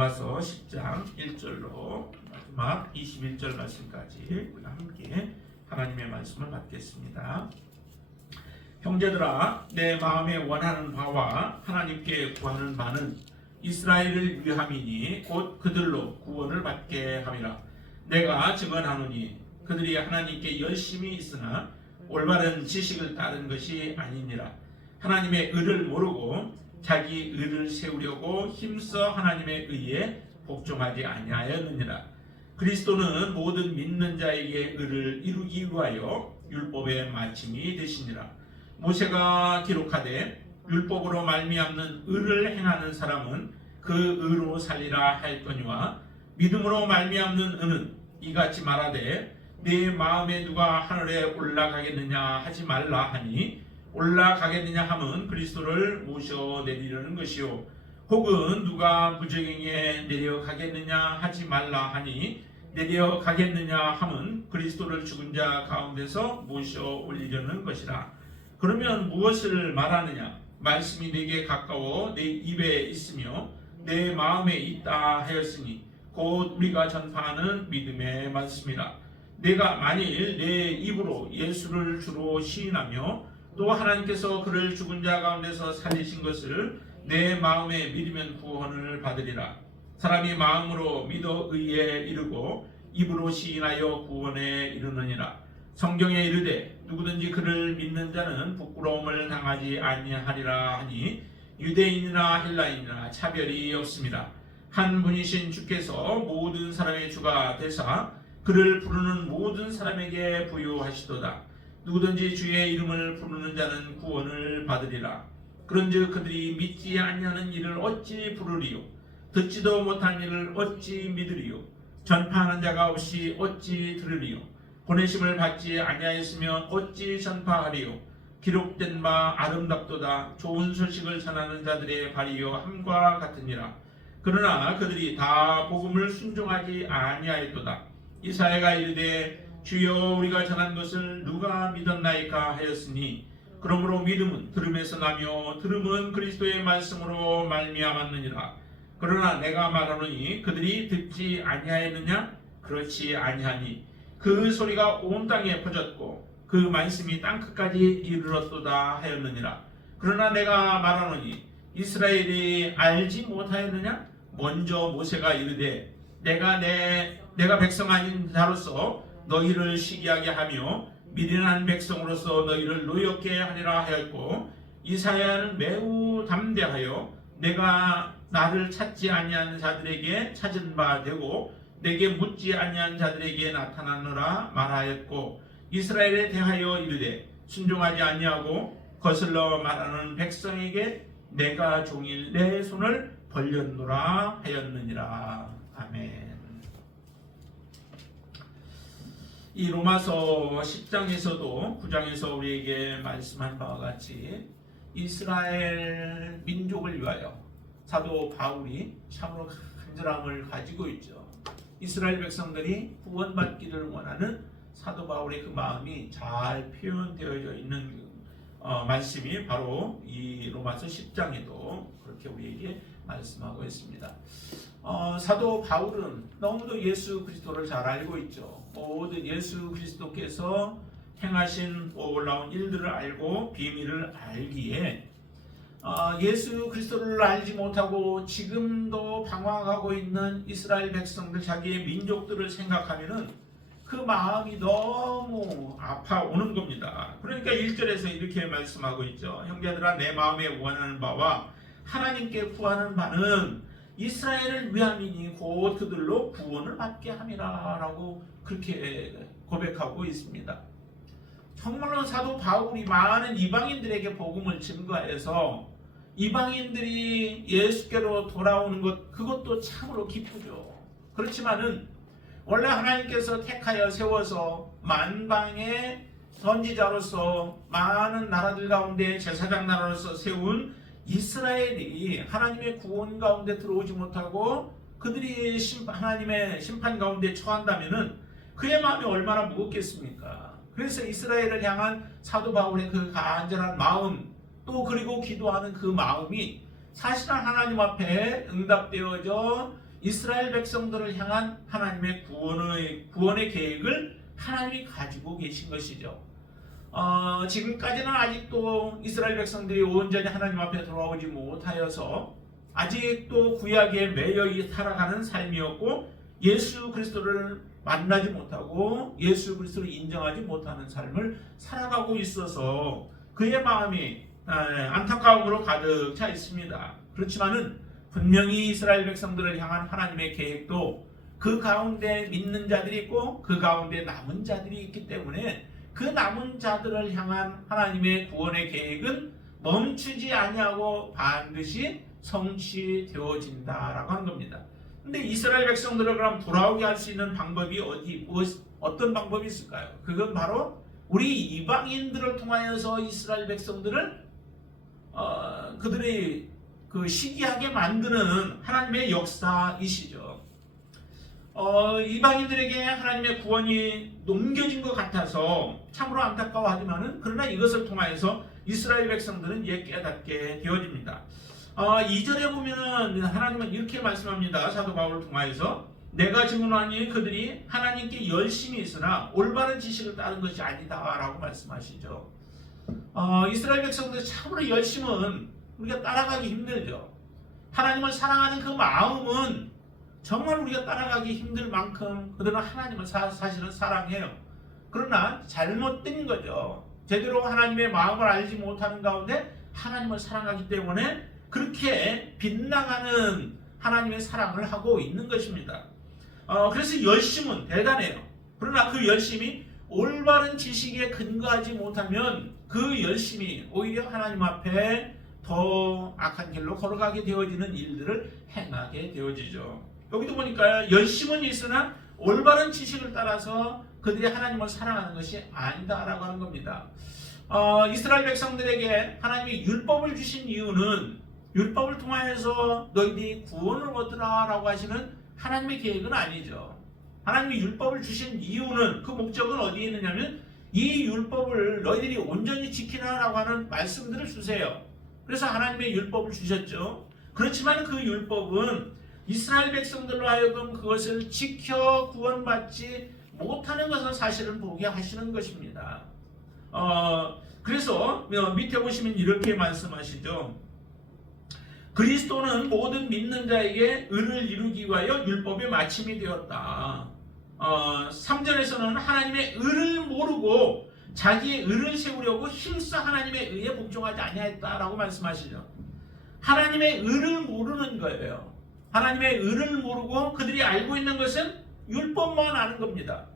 로마서 10장 1절로 마지막 21절 말씀까지 우리가 함께 하나님의 말씀을 받겠습니다. 형제들아, 내 마음에 원하는 바와 하나님께 구하는 바는 이스라엘을 위함이니 곧 그들로 구원을 받게 함이라. 내가 증언하노니 그들이 하나님께 열심히 있으나 올바른 지식을 따른 것이 아니니라. 하나님의 의를 모르고 자기 의를 세우려고 힘써 하나님의 의에 복종하지 아니하였느니라. 그리스도는 모든 믿는 자에게 의를 이루기 위하여 율법의 마침이 되시니라. 모세가 기록하되 율법으로 말미암는 의를 행하는 사람은 그 의로 살리라 하였거니와 믿음으로 말미암는 의는 이같이 말하되 네 마음에 누가 하늘에 올라가겠느냐 하지 말라 하니 올라가겠느냐 함은 그리스도를 모셔내리려는 것이요 혹은 누가 무저갱에 내려가겠느냐 하지 말라 하니 내려가겠느냐 함은 그리스도를 죽은 자 가운데서 모셔 올리려는 것이라. 그러면 무엇을 말하느냐? 말씀이 내게 가까워 내 입에 있으며 내 마음에 있다 하였으니 곧 우리가 전파하는 믿음의 말씀이라. 내가 만일 내 입으로 예수를 주로 시인하며 또 하나님께서 그를 죽은 자 가운데서 살리신 것을 내 마음에 믿으면 구원을 받으리라. 사람이 마음으로 믿어 의에 이르고 입으로 시인하여 구원에 이르느니라. 성경에 이르되 누구든지 그를 믿는 자는 부끄러움을 당하지 아니하리라 하니 유대인이나 헬라인이나 차별이 없습니다. 한 분이신 주께서 모든 사람의 주가 되사 그를 부르는 모든 사람에게 부유하시도다. 누구든지 주의 이름을 부르는 자는 구원을 받으리라. 그런즉 그들이 믿지 아니하는 일을 어찌 부르리요? 듣지도 못한 일을 어찌 믿으리요? 전파하는 자가 없이 어찌 들으리요? 보내심을 받지 아니하였으면 어찌 전파하리요? 기록된 바 아름답도다. 좋은 소식을 전하는 자들의 발이요 함과 같으니라. 그러나 그들이 다 복음을 순종하지 아니하였도다. 이사야가 이르되 주여 우리가 전한 것을 누가 믿었나이까 하였으니 그러므로 믿음은 들음에서 나며 들음은 그리스도의 말씀으로 말미암았느니라. 그러나 내가 말하노니 그들이 듣지 아니하였느냐? 그렇지 아니하니 그 소리가 온 땅에 퍼졌고 그 말씀이 땅끝까지 이르렀도다 하였느니라. 그러나 내가 말하노니 이스라엘이 알지 못하였느냐? 먼저 모세가 이르되 내가 백성 아닌 자로서 너희를 시기하게 하며 미련한 백성으로서 너희를 노엽게 하리라 하였고 이사야는 매우 담대하여 내가 나를 찾지 아니한 자들에게 찾은 바 되고 내게 묻지 아니한 자들에게 나타나노라 말하였고 이스라엘에 대하여 이르되 순종하지 아니하고 거슬러 말하는 백성에게 내가 종일 내 손을 벌렸노라 하였느니라. 아멘. 이 로마서 10장에서도 9장에서 우리에게 말씀한 바와 같이 이스라엘 민족을 위하여 사도 바울이 참으로 간절함을 가지고 있죠. 이스라엘 백성들이 구원받기를 원하는 사도 바울의 그 마음이 잘 표현되어져 있는 말씀이 바로 이 로마서 10장에도 그렇게 우리에게 말씀하고 있습니다. 사도 바울은 너무도 예수 그리스도를 잘 알고 있죠. 모든 예수 그리스도께서 행하신 놀라운 일들을 알고 비밀을 알기에 예수 그리스도를 알지 못하고 지금도 방황하고 있는 이스라엘 백성들, 자기의 민족들을 생각하면은 그 마음이 너무 아파오는 겁니다. 그러니까 1절에서 이렇게 말씀하고 있죠. 형제들아, 내 마음에 원하는 바와 하나님께 구하는 바는 이스라엘을 위함이니 곧 그들로 구원을 받게 함이라 라고 그렇게 고백하고 있습니다. 정말로 사도 바울이 많은 이방인들에게 복음을 증거해서 이방인들이 예수께로 돌아오는 것, 그것도 참으로 기쁘죠. 그렇지만은 원래 하나님께서 택하여 세워서 만방의 선지자로서 많은 나라들 가운데 제사장 나라로서 세운 이스라엘이 하나님의 구원 가운데 들어오지 못하고 그들이 하나님의 심판 가운데 처한다면은 그의 마음이 얼마나 무겁겠습니까? 그래서 이스라엘을 향한 사도 바울의 그 간절한 마음, 또 그리고 기도하는 그 마음이 사실은 하나님 앞에 응답되어져 이스라엘 백성들을 향한 하나님의 구원의 계획을 하나님이 가지고 계신 것이죠. 지금까지는 아직도 이스라엘 백성들이 온전히 하나님 앞에 돌아오지 못하여서 아직도 구약에 매여 살아가는 삶이었고, 예수 그리스도를 만나지 못하고 예수 그리스도를 인정하지 못하는 삶을 살아가고 있어서 그의 마음이 안타까움으로 가득 차 있습니다. 그렇지만은 분명히 이스라엘 백성들을 향한 하나님의 계획도 그 가운데 믿는 자들이 있고 그 가운데 남은 자들이 있기 때문에 그 남은 자들을 향한 하나님의 구원의 계획은 멈추지 아니하고 반드시 성취되어진다라고 하는 겁니다. 근데 이스라엘 백성들을 그럼 돌아오게 할 수 있는 방법이 어떤 방법이 있을까요? 그건 바로 우리 이방인들을 통하여서 이스라엘 백성들을 그들의 그 시기하게 만드는 하나님의 역사이시죠. 이방인들에게 하나님의 구원이 넘겨진 것 같아서 참으로 안타까워하지만은, 그러나 이것을 통하여서 이스라엘 백성들은 이제 깨닫게 되어집니다. 2절에 보면은 하나님은 이렇게 말씀합니다. 사도 바울을 통하여서 내가 증언하니 그들이 하나님께 열심히 있으나 올바른 지식을 따른 것이 아니다 라고 말씀하시죠. 이스라엘 백성들의 참으로 열심은 우리가 따라가기 힘들죠. 하나님을 사랑하는 그 마음은 정말 우리가 따라가기 힘들 만큼 그들은 하나님을 사실은 사랑해요. 그러나 잘못된 거죠. 제대로 하나님의 마음을 알지 못하는 가운데 하나님을 사랑하기 때문에 그렇게 빗나가는 하나님의 사랑을 하고 있는 것입니다. 그래서 열심은 대단해요. 그러나 그 열심이 올바른 지식에 근거하지 못하면 그 열심이 오히려 하나님 앞에 더 악한 길로 걸어가게 되어지는 일들을 행하게 되어지죠. 여기도 보니까 열심은 있으나 올바른 지식을 따라서 그들이 하나님을 사랑하는 것이 아니다라고 하는 겁니다. 이스라엘 백성들에게 하나님이 율법을 주신 이유는 율법을 통하여서 너희들이 구원을 얻으라 라고 하시는 하나님의 계획은 아니죠. 하나님이 율법을 주신 이유는, 그 목적은 어디에 있느냐면 이 율법을 너희들이 온전히 지키라 라고 하는 말씀들을 주세요. 그래서 하나님의 율법을 주셨죠. 그렇지만 그 율법은 이스라엘 백성들로 하여금 그것을 지켜 구원받지 못하는 것은 사실은 보게 하시는 것입니다. 그래서 밑에 보시면 이렇게 말씀하시죠. 그리스도는 모든 믿는 자에게 의를 이루기 위하여 율법의 마침이 되었다. 3절에서는 하나님의 의를 모르고 자기의 의를 세우려고 힘써 하나님의 의에 복종하지 아니하였다라고 말씀하시죠. 하나님의 의를 모르는 거예요. 하나님의 의를 모르고 그들이 알고 있는 것은 율법만 아는 겁니다.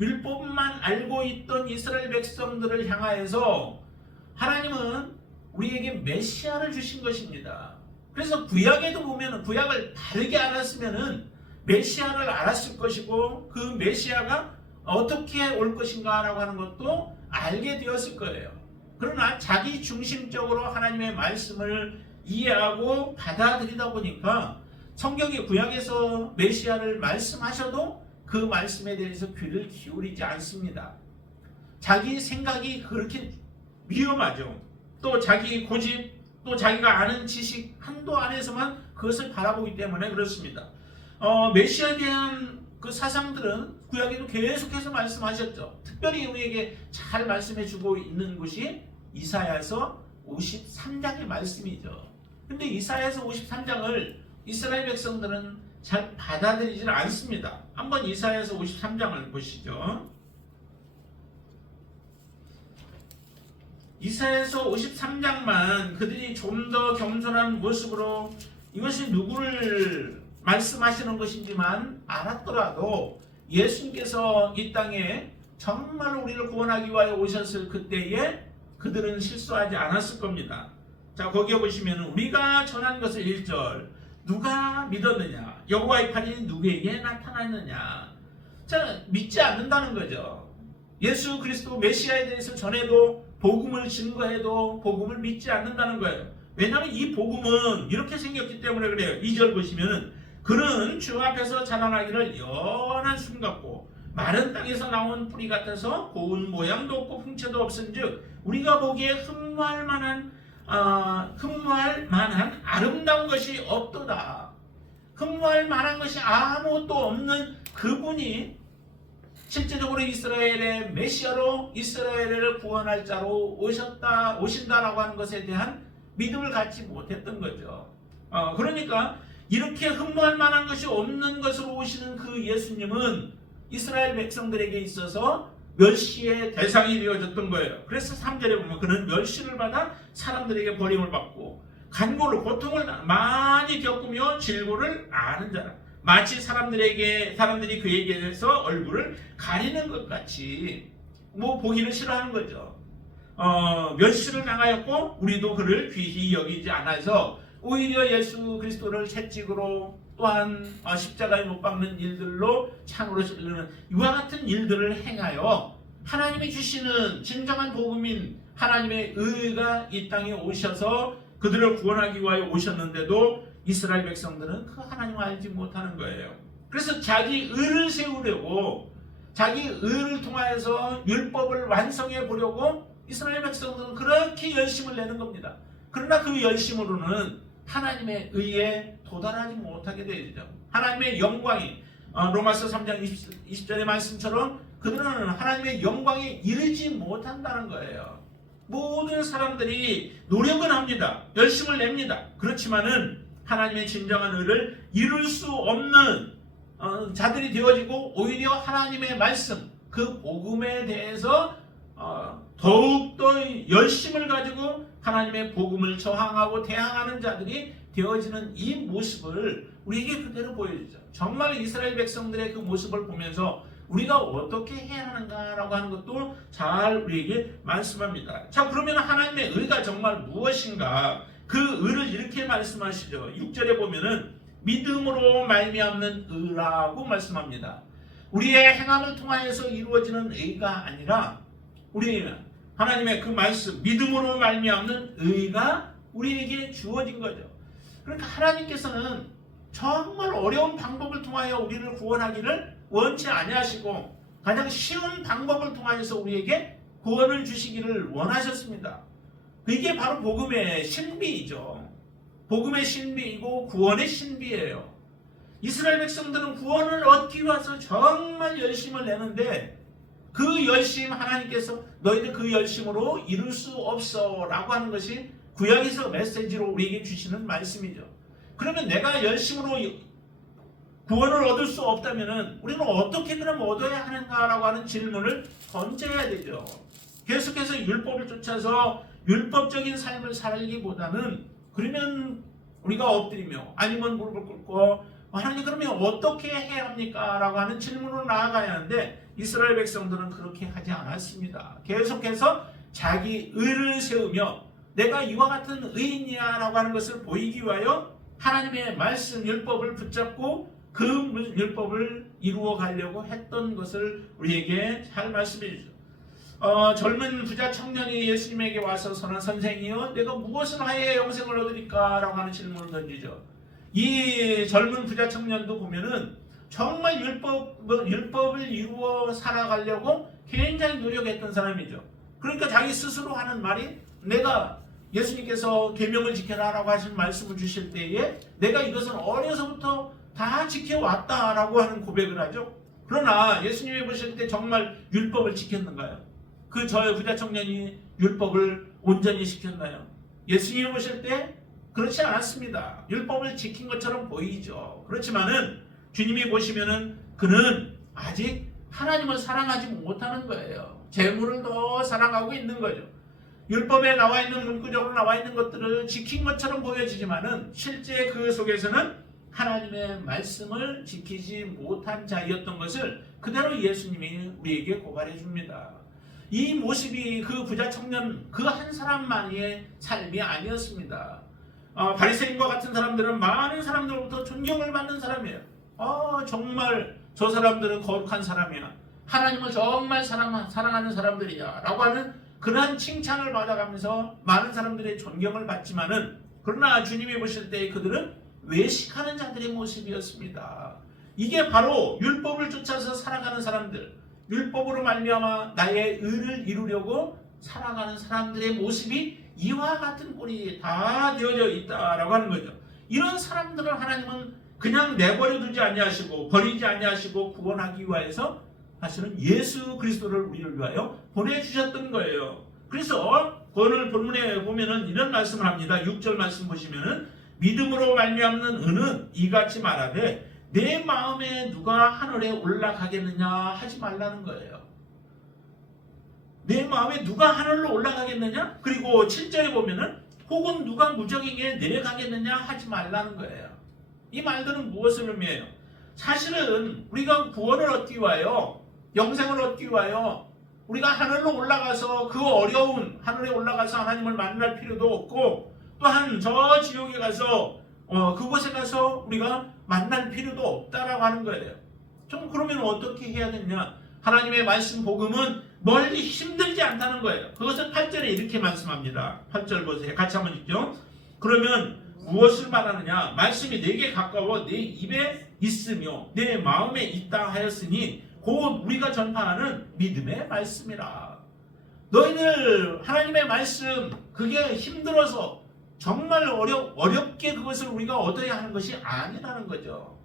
율법만 알고 있던 이스라엘 백성들을 향하여서 하나님은 우리에게 메시아를 주신 것입니다. 그래서 구약에도 보면 구약을 바르게 알았으면은 메시아를 알았을 것이고 그 메시아가 어떻게 올 것인가라고 하는 것도 알게 되었을 거예요. 그러나 자기 중심적으로 하나님의 말씀을 이해하고 받아들이다 보니까 성경의 구약에서 메시아를 말씀하셔도 그 말씀에 대해서 귀를 기울이지 않습니다. 자기 생각이 그렇게 위험하죠. 또 자기 고집, 또 자기가 아는 지식 한도 안에서만 그것을 바라보기 때문에 그렇습니다. 메시아에 대한 그 사상들은 구약에도 계속해서 말씀하셨죠. 특별히 우리에게 잘 말씀해주고 있는 것이 이사야서 53장의 말씀이죠. 근데 이사야서 53장을 이스라엘 백성들은 잘 받아들이지는 않습니다. 한번 이사야서 53장을 보시죠. 이사야서 53장만 그들이 좀 더 겸손한 모습으로 이것이 누구를 말씀하시는 것인지만 알았더라도 예수님께서 이 땅에 정말로 우리를 구원하기 위하여 오셨을 그때에 그들은 실수하지 않았을 겁니다. 자, 거기에 보시면 우리가 전한 것을 1절 누가 믿었느냐, 여호와의 팔이 누구에게 나타났느냐. 자, 믿지 않는다는 거죠. 예수 그리스도 메시아에 대해서 전해도 복음을 증거해도 복음을 믿지 않는다는 거예요. 왜냐하면 이 복음은 이렇게 생겼기 때문에 그래요. 2절 보시면은 그는 주 앞에서 자라나기를 연한 순 같고 마른 땅에서 나온 뿌리 같아서 고운 모양도 없고 풍채도 없은즉 우리가 보기에 흠모할 만한 아름다운 것이 없도다. 흠모할 만한 것이 아무것도 없는 그분이 실제적으로 이스라엘의 메시아로 이스라엘을 구원할 자로 오신다라고 하는 것에 대한 믿음을 갖지 못했던 거죠. 그러니까 이렇게 흠모할 만한 것이 없는 것으로 오시는 그 예수님은 이스라엘 백성들에게 있어서 멸시의 대상이 되어졌던 거예요. 그래서 3절에 보면 그는 멸시를 받아 사람들에게 버림을 받고 간고를 고통을 많이 겪으며 질고를 아는 자라. 마치 사람들이 그에게 대해서 얼굴을 가리는 것 같이 보기를 싫어하는 거죠. 멸시를 당하였고 우리도 그를 귀히 여기지 않아서 오히려 예수 그리스도를 채찍으로 또한 십자가에 못 박는 일들로 창으로 찔르는 이와 같은 일들을 행하여 하나님이 주시는 진정한 복음인 하나님의 의가 이 땅에 오셔서 그들을 구원하기 위하여 오셨는데도 이스라엘 백성들은 그 하나님을 알지 못하는 거예요. 그래서 자기 의를 세우려고 자기 의를 통하여서 율법을 완성해 보려고 이스라엘 백성들은 그렇게 열심을 내는 겁니다. 그러나 그 열심으로는 하나님의 의에 도달하지 못하게 되죠. 하나님의 영광이 로마서 3장 20절의 말씀처럼 그들은 하나님의 영광에 이르지 못한다는 거예요. 모든 사람들이 노력은 합니다. 열심을 냅니다. 그렇지만은 하나님의 진정한 의를 이룰 수 없는 자들이 되어지고 오히려 하나님의 말씀 그 복음에 대해서 더욱더 열심을 가지고 하나님의 복음을 저항하고 대항하는 자들이 되어지는 이 모습을 우리에게 그대로 보여주죠. 정말 이스라엘 백성들의 그 모습을 보면서 우리가 어떻게 해야 하는가라고 하는 것도 잘 우리에게 말씀합니다. 자, 그러면 하나님의 의가 정말 무엇인가? 그 의를 이렇게 말씀하시죠. 6절에 보면은 믿음으로 말미암는 의라고 말씀합니다. 우리의 행함을 통하여서 이루어지는 의가 아니라 우리 하나님의 그 말씀 믿음으로 말미암는 의가 우리에게 주어진 거죠. 그러니까 하나님께서는 정말 어려운 방법을 통하여 우리를 구원하기를 원치 아니하시고 가장 쉬운 방법을 통하여서 우리에게 구원을 주시기를 원하셨습니다. 이게 바로 복음의 신비이죠. 복음의 신비이고 구원의 신비예요. 이스라엘 백성들은 구원을 얻기 위해서 정말 열심을 내는데 그 열심 하나님께서 너희들 그 열심으로 이룰 수 없어 라고 하는 것이 구약에서 메시지로 우리에게 주시는 말씀이죠. 그러면 내가 열심으로 구원을 얻을 수 없다면 우리는 어떻게 그럼 얻어야 하는가라고 하는 질문을 던져야 되죠. 계속해서 율법을 쫓아서 율법적인 삶을 살기보다는 그러면 우리가 엎드리며 아니면 무릎을 꿇고 하나님 그러면 어떻게 해야 합니까? 라고 하는 질문으로 나아가야 하는데 이스라엘 백성들은 그렇게 하지 않았습니다. 계속해서 자기 의를 세우며 내가 이와 같은 의인이야 라고 하는 것을 보이기 위하여 하나님의 말씀 율법을 붙잡고 그 율법을 이루어 가려고 했던 것을 우리에게 잘 말씀해 주죠. 젊은 부자 청년이 예수님에게 와서 선생이여 내가 무엇을 하여야 영생을 얻으리까? 라고 하는 질문을 던지죠. 이 젊은 부자 청년도 보면은 정말 율법을 이루어 살아가려고 굉장히 노력했던 사람이죠. 그러니까 자기 스스로 하는 말이 내가 예수님께서 계명을 지켜라라고 하신 말씀을 주실 때에 내가 이것은 어려서부터 다 지켜왔다라고 하는 고백을 하죠. 그러나 예수님이 보실 때 정말 율법을 지켰는가요? 그 저 부자 청년이 율법을 온전히 지켰나요? 예수님이 보실 때 그렇지 않았습니다. 율법을 지킨 것처럼 보이죠. 그렇지만은 주님이 보시면은 그는 아직 하나님을 사랑하지 못하는 거예요. 재물을 더 사랑하고 있는 거죠. 율법에 나와 있는 문구적으로 나와 있는 것들을 지킨 것처럼 보여지지만은 실제 그 속에서는 하나님의 말씀을 지키지 못한 자였던 것을 그대로 예수님이 우리에게 고발해 줍니다. 이 모습이 그 부자 청년 그 한 사람만의 삶이 아니었습니다. 바리새인과 같은 사람들은 많은 사람들로부터 존경을 받는 사람이에요. 정말 저 사람들은 거룩한 사람이야. 하나님을 정말 사랑하는 사람들이야. 라고 하는 그러한 칭찬을 받아가면서 많은 사람들의 존경을 받지만은 그러나 주님이 보실 때 그들은 외식하는 자들의 모습이었습니다. 이게 바로 율법을 쫓아서 살아가는 사람들, 율법으로 말미암아 나의 의를 이루려고 살아가는 사람들의 모습이 이와 같은 꼴이 다 되어져 있다라고 하는 거죠. 이런 사람들을 하나님은 그냥 내버려 두지 아니하시고 버리지 아니하시고 구원하기 위하여서 사실은 예수 그리스도를 우리를 위하여 보내주셨던 거예요. 그래서 오늘 본문에 보면은 이런 말씀을 합니다. 6절 말씀 보시면은 믿음으로 말미암는 은은 이같이 말하되 내 마음에 누가 하늘에 올라가겠느냐 하지 말라는 거예요. 내 마음에 누가 하늘로 올라가겠느냐? 그리고 7절에 보면은 혹은 누가 무적에게 내려가겠느냐 하지 말라는 거예요. 이 말들은 무엇을 의미해요? 사실은 우리가 구원을 얻기 위하여, 영생을 얻기 위하여 우리가 하늘로 올라가서 그 어려운 하늘에 올라가서 하나님을 만날 필요도 없고, 또한 저 지옥에 가서 그곳에 가서 우리가 만날 필요도 없다라고 하는 거예요. 좀 그러면 어떻게 해야 되냐? 하나님의 말씀 복음은 멀리 힘들지 않다는 거예요. 그것을 8절에 이렇게 말씀합니다. 8절 보세요. 같이 한번 읽죠. 그러면 무엇을 말하느냐? 말씀이 내게 가까워 내 입에 있으며 내 마음에 있다 하였으니 곧 우리가 전파하는 믿음의 말씀이라. 너희들 하나님의 말씀 그게 힘들어서 정말 어렵게 그것을 우리가 얻어야 하는 것이 아니라는 거죠.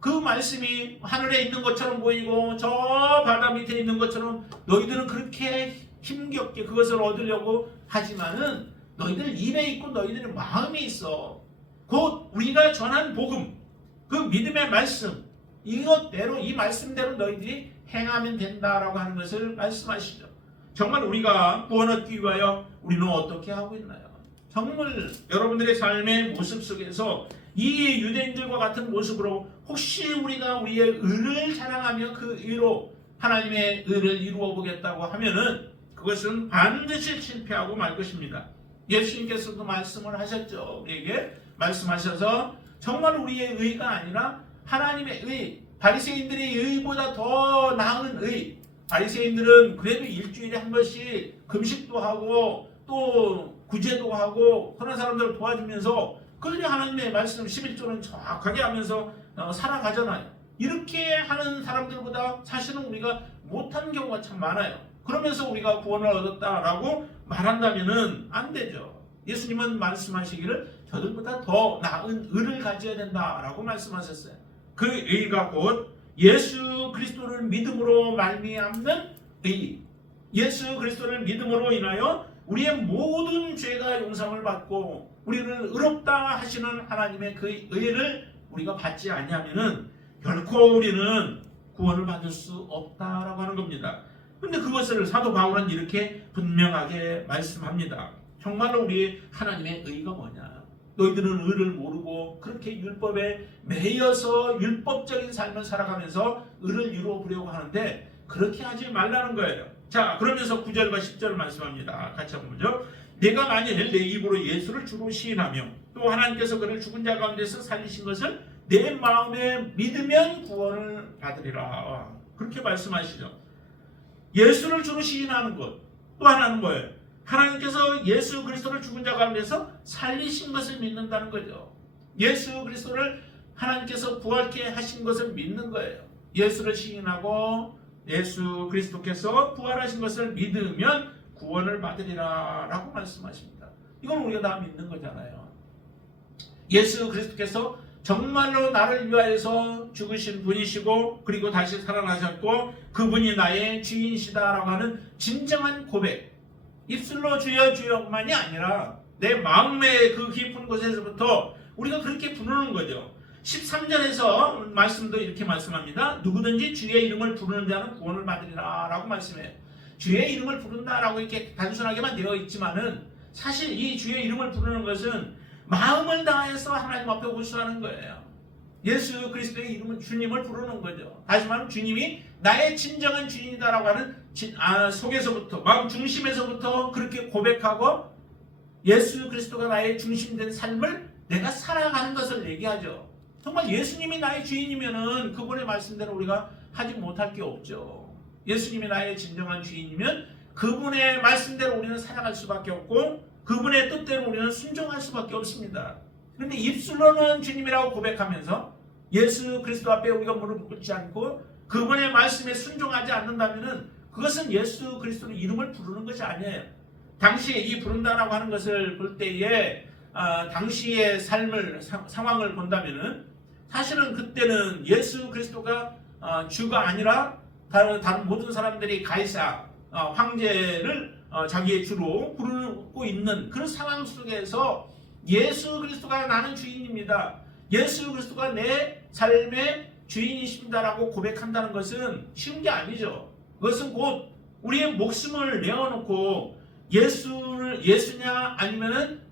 그 말씀이 하늘에 있는 것처럼 보이고 저 바다 밑에 있는 것처럼 너희들은 그렇게 힘겹게 그것을 얻으려고 하지만은 너희들 입에 있고 너희들의 마음이 있어. 곧 우리가 전한 복음, 그 믿음의 말씀, 이것대로 이 말씀대로 너희들이 행하면 된다라고 하는 것을 말씀하시죠. 정말 우리가 구원 얻기 위하여 우리는 어떻게 하고 있나요? 정말 여러분들의 삶의 모습 속에서 이 유대인들과 같은 모습으로 혹시 우리가 우리의 의를 자랑하며 그 의로 하나님의 의를 이루어 보겠다고 하면은 그것은 반드시 실패하고 말 것입니다. 예수님께서도 말씀을 하셨죠. 우리에게 말씀하셔서 정말 우리의 의가 아니라 하나님의 의, 바리새인들의 의보다 더 나은 의. 바리새인들은 그래도 일주일에 한 번씩 금식도 하고 또 구제도 하고 그런 사람들을 도와주면서 그들이 하나님의 말씀 11조는 정확하게 하면서 살아가잖아요. 이렇게 하는 사람들보다 사실은 우리가 못한 경우가 참 많아요. 그러면서 우리가 구원을 얻었다라고 말한다면은 안 되죠. 예수님은 말씀하시기를 저들보다 더 나은 의를 가져야 된다라고 말씀하셨어요. 그 의가 곧 예수 그리스도를 믿음으로 말미암는 의. 예수 그리스도를 믿음으로 인하여 우리의 모든 죄가 용서를 받고 우리를 의롭다 하시는 하나님의 그 의를 우리가 받지 아니하면은 결코 우리는 구원을 받을 수 없다라고 하는 겁니다. 근데 그것을 사도 바울은 이렇게 분명하게 말씀합니다. 정말로 우리 하나님의 의가 뭐냐? 너희들은 의를 모르고 그렇게 율법에 매여서 율법적인 삶을 살아가면서 의를 이루어 보려고 하는데 그렇게 하지 말라는 거예요. 자, 그러면서 9절과 10절을 말씀합니다. 같이 한번 보죠. 내가 만일 내 입으로 예수를 주로 시인하며 또 하나님께서 그를 죽은 자 가운데서 살리신 것을 내 마음에 믿으면 구원을 받으리라. 그렇게 말씀하시죠. 예수를 주로 시인하는 것. 또 하나는 뭐예요? 하나님께서 예수 그리스도를 죽은 자 가운데서 살리신 것을 믿는다는 거죠. 예수 그리스도를 하나님께서 부활케 하신 것을 믿는 거예요. 예수를 시인하고 예수 그리스도께서 부활하신 것을 믿으면 구원을 받으리라 라고 말씀하십니다. 이건 우리가 다 믿는 거잖아요. 예수 그리스도께서 정말로 나를 위하여서 죽으신 분이시고 그리고 다시 살아나셨고 그분이 나의 주인이시다라고 하는 진정한 고백, 입술로 주여 주여만이 아니라 내 마음의 그 깊은 곳에서부터 우리가 그렇게 부르는 거죠. 13절에서 말씀도 이렇게 말씀합니다. 누구든지 주의 이름을 부르는 자는 구원을 받으리라 라고 말씀해요. 주의 이름을 부른다라고 이렇게 단순하게만 되어 있지만은 사실 이 주의 이름을 부르는 것은 마음을 다해서 하나님 앞에 호소하는 거예요. 예수 그리스도의 이름은 주님을 부르는 거죠. 다시 말하면 주님이 나의 진정한 주인이다라고 하는 속에서부터 마음 중심에서부터 그렇게 고백하고 예수 그리스도가 나의 중심된 삶을 내가 살아가는 것을 얘기하죠. 정말 예수님이 나의 주인이면은 그분의 말씀대로 우리가 하지 못할 게 없죠. 예수님이 나의 진정한 주인이면 그분의 말씀대로 우리는 살아갈 수밖에 없고 그분의 뜻대로 우리는 순종할 수밖에 없습니다. 그런데 입술로는 주님이라고 고백하면서 예수 그리스도 앞에 우리가 무릎 꿇지 않고 그분의 말씀에 순종하지 않는다면은 그것은 예수 그리스도의 이름을 부르는 것이 아니에요. 당시에 이 부른다라고 하는 것을 볼 때에 당시의 삶을 상황을 본다면은 사실은 그때는 예수 그리스도가 주가 아니라 다른 모든 사람들이 가이사 황제를 자기의 주로 부르고 있는 그런 상황 속에서 예수 그리스도가 나는 주인입니다. 예수 그리스도가 내 삶의 주인이십니다라고 고백한다는 것은 쉬운 게 아니죠. 그것은 곧 우리의 목숨을 내어놓고 예수냐 아니면은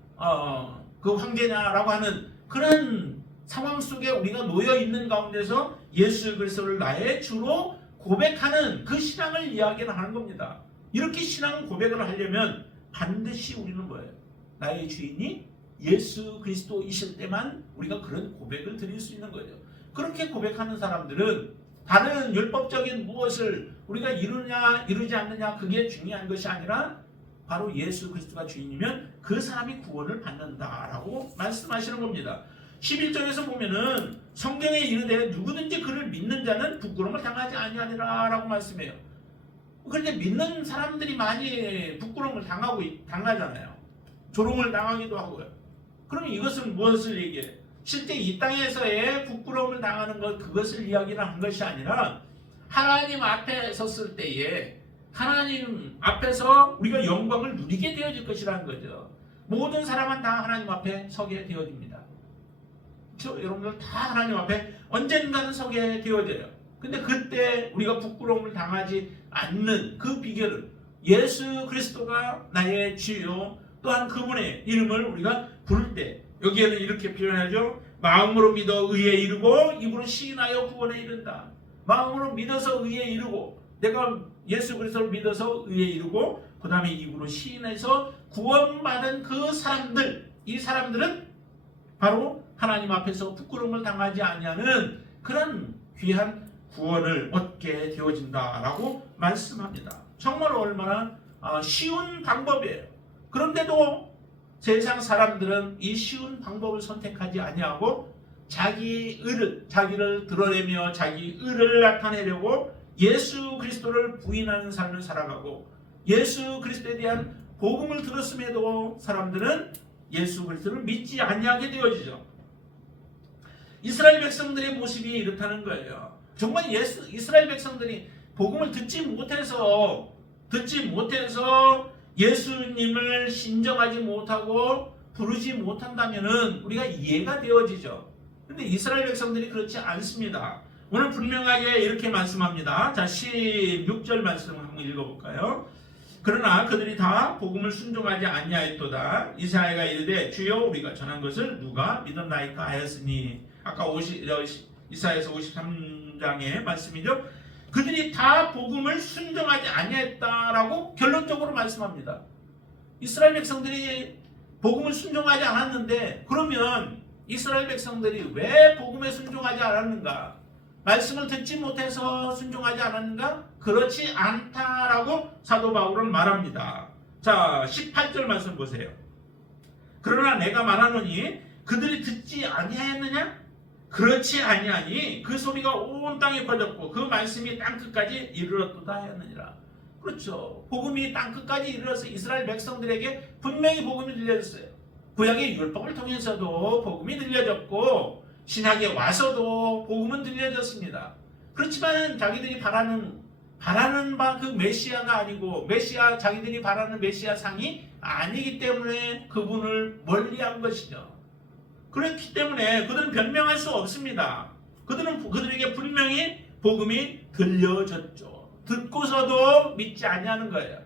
그 황제냐라고 하는 그런 상황 속에 우리가 놓여 있는 가운데서 예수 그리스도를 나의 주로 고백하는 그 신앙을 이야기를 하는 겁니다. 이렇게 신앙 고백을 하려면 반드시 우리는 뭐예요? 나의 주인이 예수 그리스도이실 때만 우리가 그런 고백을 드릴 수 있는 거예요. 그렇게 고백하는 사람들은 다른 율법적인 무엇을 우리가 이루냐 이루지 않느냐 그게 중요한 것이 아니라 바로 예수 그리스도가 주인이면 그 사람이 구원을 받는다라고 말씀하시는 겁니다. 11절에서 보면은 성경에 이르되 누구든지 그를 믿는 자는 부끄러움을 당하지 아니하리라 라고 말씀해요. 그런데 믿는 사람들이 많이 부끄러움을 당하잖아요. 조롱을 당하기도 하고요. 그러면 이것은 무엇을 얘기해? 실제 이 땅에서의 부끄러움을 당하는 것 그것을 이야기를 한 것이 아니라 하나님 앞에 섰을 때에 하나님 앞에서 우리가 영광을 누리게 되어질 것이라는 거죠. 모든 사람은 다 하나님 앞에 서게 되어집니다. 그렇죠? 여러분들 다 하나님 앞에 언젠가는 서게 되어져요. 근데 그때 우리가 부끄러움을 당하지 않는 그 비결은 예수 그리스도가 나의 주요 또한 그분의 이름을 우리가 부를 때 여기에는 이렇게 표현하죠. 마음으로 믿어 의에 이르고 입으로 시인하여 구원에 이른다. 마음으로 믿어서 의에 이르고 내가 예수 그리스도를 믿어서 의에 이르고 그 다음에 입으로 시인해서 구원받은 그 사람들 이 사람들은 바로 하나님 앞에서 부끄러움을 당하지 아니하는 그런 귀한 구원을 얻게 되어진다라고 말씀합니다. 정말 얼마나 쉬운 방법이에요. 그런데도 세상 사람들은 이 쉬운 방법을 선택하지 아니하고 자기를 드러내며 자기 의를 나타내려고 예수 그리스도를 부인하는 삶을 살아가고 예수 그리스도에 대한 복음을 들었음에도 사람들은 예수 그리스도를 믿지 아니하게 되어지죠. 이스라엘 백성들의 모습이 이렇다는 거예요. 정말 이스라엘 백성들이 복음을 듣지 못해서 예수님을 신정하지 못하고 부르지 못한다면은 우리가 이해가 되어지죠. 근데 이스라엘 백성들이 그렇지 않습니다. 오늘 분명하게 이렇게 말씀합니다. 자, 16절 말씀을 한번 읽어볼까요? 그러나 그들이 다 복음을 순종하지 아니하였도다. 이사야가 이르되 주여 우리가 전한 것을 누가 믿었나이까 하였으니 아까 이사야에서 53장의 말씀이죠. 그들이 다 복음을 순종하지 아니했다라고 결론적으로 말씀합니다. 이스라엘 백성들이 복음을 순종하지 않았는데 그러면 이스라엘 백성들이 왜 복음에 순종하지 않았는가? 말씀을 듣지 못해서 순종하지 않았는가? 그렇지 않다라고 사도 바울은 말합니다. 자, 18절 말씀 보세요. 그러나 내가 말하노니 그들이 듣지 아니하였느냐? 그렇지 아니하니 그 소리가 온 땅에 퍼졌고 그 말씀이 땅끝까지 이르렀도다 하였느니라. 그렇죠. 복음이 땅끝까지 이르러서 이스라엘 백성들에게 분명히 복음이 들려졌어요. 구약의 율법을 통해서도 복음이 들려졌고 신약에 와서도 복음은 들려졌습니다. 그렇지만 자기들이 바라는 바 그 메시아가 아니고 자기들이 바라는 메시아 상이 아니기 때문에 그분을 멀리한 것이죠. 그렇기 때문에 그들은 변명할 수 없습니다. 그들에게 분명히 복음이 들려졌죠. 듣고서도 믿지 아니하는 거예요.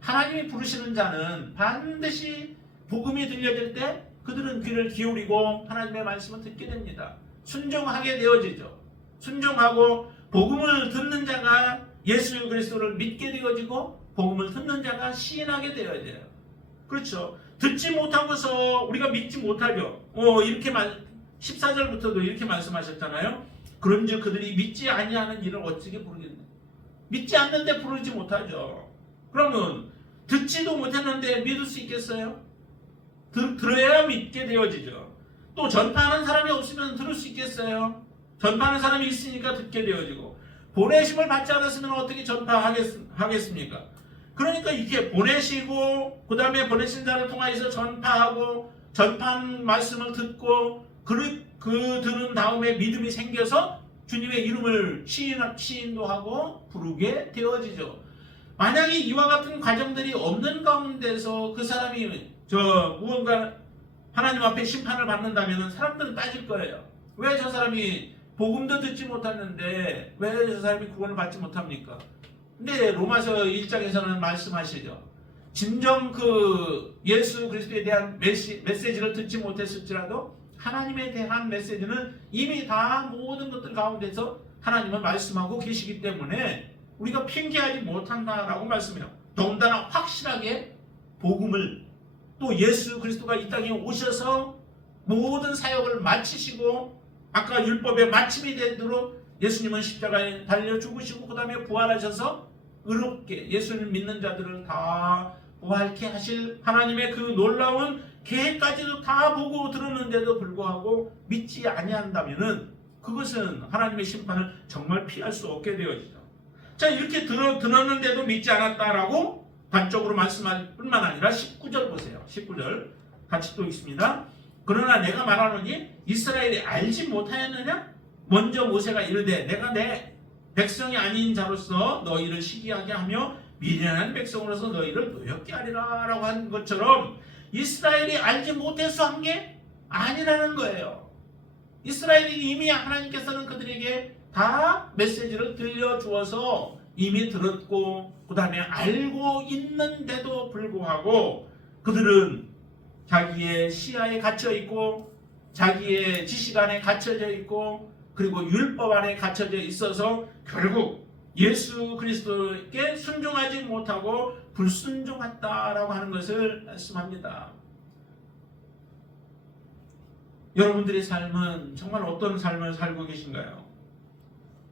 하나님이 부르시는 자는 반드시 복음이 들려질 때 그들은 귀를 기울이고 하나님의 말씀을 듣게 됩니다. 순종하게 되어지죠. 순종하고 복음을 듣는 자가 예수 그리스도를 믿게 되어지고 복음을 듣는 자가 시인하게 되어져요. 그렇죠. 듣지 못하고서 우리가 믿지 못하죠. 이렇게 14절부터도 이렇게 말씀하셨잖아요. 그런즉 그들이 믿지 아니하는 일을 어찌게 부르겠느냐. 믿지 않는데 부르지 못하죠. 그러면 듣지도 못했는데 믿을 수 있겠어요? 들어야 믿게 되어지죠. 또 전파하는 사람이 없으면 들을 수 있겠어요? 전파하는 사람이 있으니까 듣게 되어지고 보내심을 받지 않았으면 어떻게 전파하겠습니까? 그러니까 이렇게 보내시고 그 다음에 보내신 자를 통하여서 전파하고 전파한 말씀을 듣고 그 들은 다음에 믿음이 생겨서 주님의 이름을 시인도 하고 부르게 되어지죠. 만약에 이와 같은 과정들이 없는 가운데서 그 사람이 무언가 하나님 앞에 심판을 받는다면 사람들은 따질 거예요. 왜 저 사람이 복음도 듣지 못했는데 왜 저 사람이 구원을 받지 못합니까? 근데 로마서 1장에서는 말씀하시죠. 진정 그 예수 그리스도에 대한 메시지를 듣지 못했을지라도 하나님에 대한 메시지는 이미 다 모든 것들 가운데서 하나님은 말씀하고 계시기 때문에 우리가 핑계하지 못한다라고 말씀해요. 더군다나 확실하게 복음을 또 예수 그리스도가 이 땅에 오셔서 모든 사역을 마치시고 아까 율법의 마침이 되도록 예수님은 십자가에 달려 죽으시고 그 다음에 부활하셔서 의롭게 예수님을 믿는 자들을 다 부활케 하실 하나님의 그 놀라운 계획까지도 다 보고 들었는데도 불구하고 믿지 아니한다면은 그것은 하나님의 심판을 정말 피할 수 없게 되어지죠. 자, 이렇게 들었는데도 믿지 않았다라고 단적으로 말씀할 뿐만 아니라 19절 보세요. 19절 같이 또 읽습니다. 그러나 내가 말하노니 이스라엘이 알지 못하였느냐? 먼저 모세가 이르되 내가 내 백성이 아닌 자로서 너희를 시기하게 하며 미련한 백성으로서 너희를 노엽게 하리라 라고 한 것처럼 이스라엘이 알지 못해서 한 게 아니라는 거예요. 이스라엘이 이미 하나님께서는 그들에게 다 메시지를 들려주어서 이미 들었고 그 다음에 알고 있는데도 불구하고 그들은 자기의 시야에 갇혀있고 자기의 지식 안에 갇혀져 있고 그리고 율법 안에 갇혀져 있어서 결국 예수 그리스도께 순종하지 못하고 불순종했다라고 하는 것을 말씀합니다. 여러분들의 삶은 정말 어떤 삶을 살고 계신가요?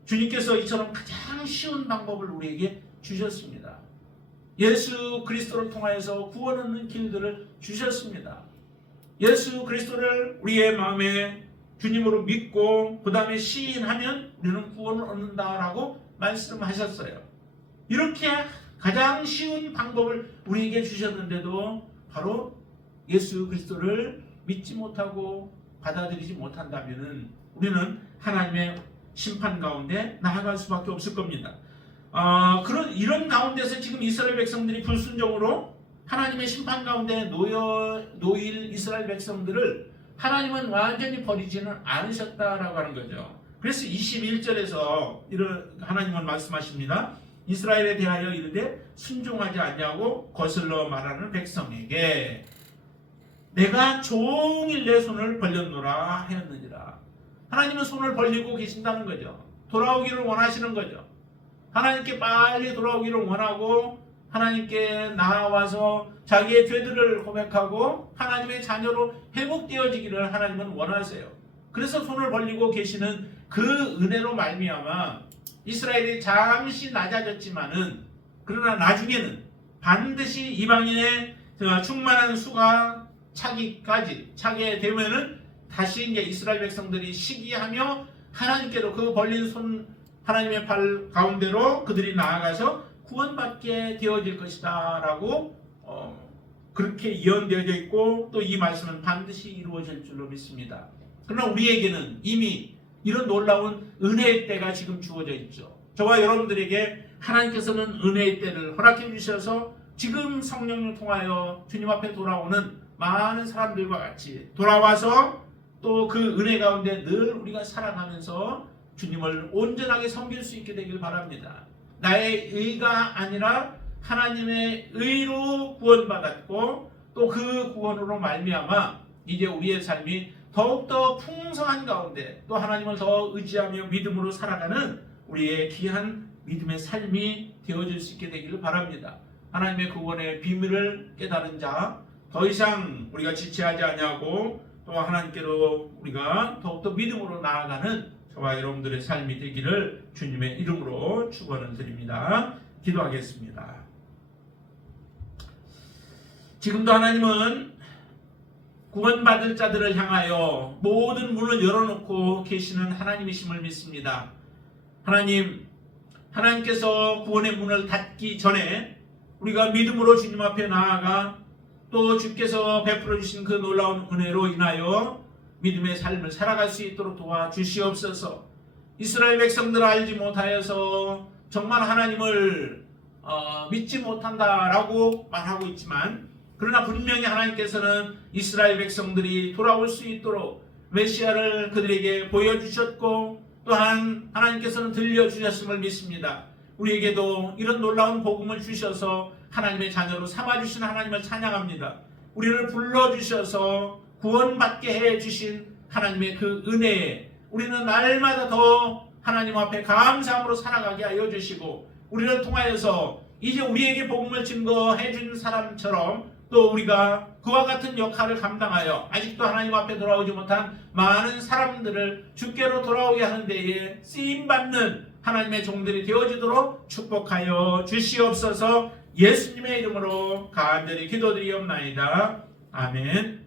주님께서 이처럼 가장 쉬운 방법을 우리에게 주셨습니다. 예수 그리스도를 통하여서 구원 얻는 길들을 주셨습니다. 예수 그리스도를 우리의 마음에 주님으로 믿고 그 다음에 시인하면 우리는 구원을 얻는다라고 말씀하셨어요. 이렇게 가장 쉬운 방법을 우리에게 주셨는데도 바로 예수 그리스도를 믿지 못하고 받아들이지 못한다면 우리는 하나님의 심판 가운데 나아갈 수밖에 없을 겁니다. 이런 가운데서 지금 이스라엘 백성들이 불순종으로 하나님의 심판 가운데 놓일 이스라엘 백성들을 하나님은 완전히 버리지는 않으셨다라고 하는 거죠. 그래서 21절에서 이런 하나님은 말씀하십니다. 이스라엘에 대하여 이르되 순종하지 아니하고 거슬러 말하는 백성에게 내가 종일 내 손을 벌렸노라 하였느니라. 하나님은 손을 벌리고 계신다는 거죠. 돌아오기를 원하시는 거죠. 하나님께 빨리 돌아오기를 원하고 하나님께 나아와서 자기의 죄들을 고백하고 하나님의 자녀로 회복되어지기를 하나님은 원하세요. 그래서 손을 벌리고 계시는 그 은혜로 말미암아 이스라엘이 잠시 낮아졌지만은 그러나 나중에는 반드시 이방인의 충만한 수가 차게 되면은 다시 이제 이스라엘 백성들이 시기하며 하나님께로 그 벌린 손 하나님의 발 가운데로 그들이 나아가서 구원받게 되어질 것이다 라고 그렇게 예언되어져 있고 또 이 말씀은 반드시 이루어질 줄로 믿습니다. 그러나 우리에게는 이미 이런 놀라운 은혜의 때가 지금 주어져 있죠. 저와 여러분들에게 하나님께서는 은혜의 때를 허락해 주셔서 지금 성령을 통하여 주님 앞에 돌아오는 많은 사람들과 같이 돌아와서 또 그 은혜 가운데 늘 우리가 살아가면서 주님을 온전하게 섬길 수 있게 되길 바랍니다. 나의 의가 아니라 하나님의 의로 구원받았고 또 그 구원으로 말미암아 이제 우리의 삶이 더욱더 풍성한 가운데 또 하나님을 더 의지하며 믿음으로 살아가는 우리의 귀한 믿음의 삶이 되어질 수 있게 되기를 바랍니다. 하나님의 구원의 비밀을 깨달은 자, 더 이상 우리가 지체하지 아니하고 또 하나님께로 우리가 더욱더 믿음으로 나아가는 저와 여러분들의 삶이 되기를 주님의 이름으로 축원을 드립니다. 기도하겠습니다. 지금도 하나님은 구원받을 자들을 향하여 모든 문을 열어놓고 계시는 하나님이심을 믿습니다. 하나님께서 구원의 문을 닫기 전에 우리가 믿음으로 주님 앞에 나아가 또 주께서 베풀어 주신 그 놀라운 은혜로 인하여 믿음의 삶을 살아갈 수 있도록 도와주시옵소서. 이스라엘 백성들 알지 못하여서 정말 하나님을 믿지 못한다라고 말하고 있지만, 그러나 분명히 하나님께서는 이스라엘 백성들이 돌아올 수 있도록 메시아를 그들에게 보여주셨고, 또한 하나님께서는 들려주셨음을 믿습니다. 우리에게도 이런 놀라운 복음을 주셔서 하나님의 자녀로 삼아주신 하나님을 찬양합니다. 우리를 불러주셔서 구원받게 해주신 하나님의 그 은혜에 우리는 날마다 더 하나님 앞에 감사함으로 살아가게 하여 주시고, 우리를 통하여서 이제 우리에게 복음을 증거해 준 사람처럼 또 우리가 그와 같은 역할을 감당하여 아직도 하나님 앞에 돌아오지 못한 많은 사람들을 주께로 돌아오게 하는 데에 쓰임받는 하나님의 종들이 되어지도록 축복하여 주시옵소서. 예수님의 이름으로 간절히 기도드리옵나이다. 아멘.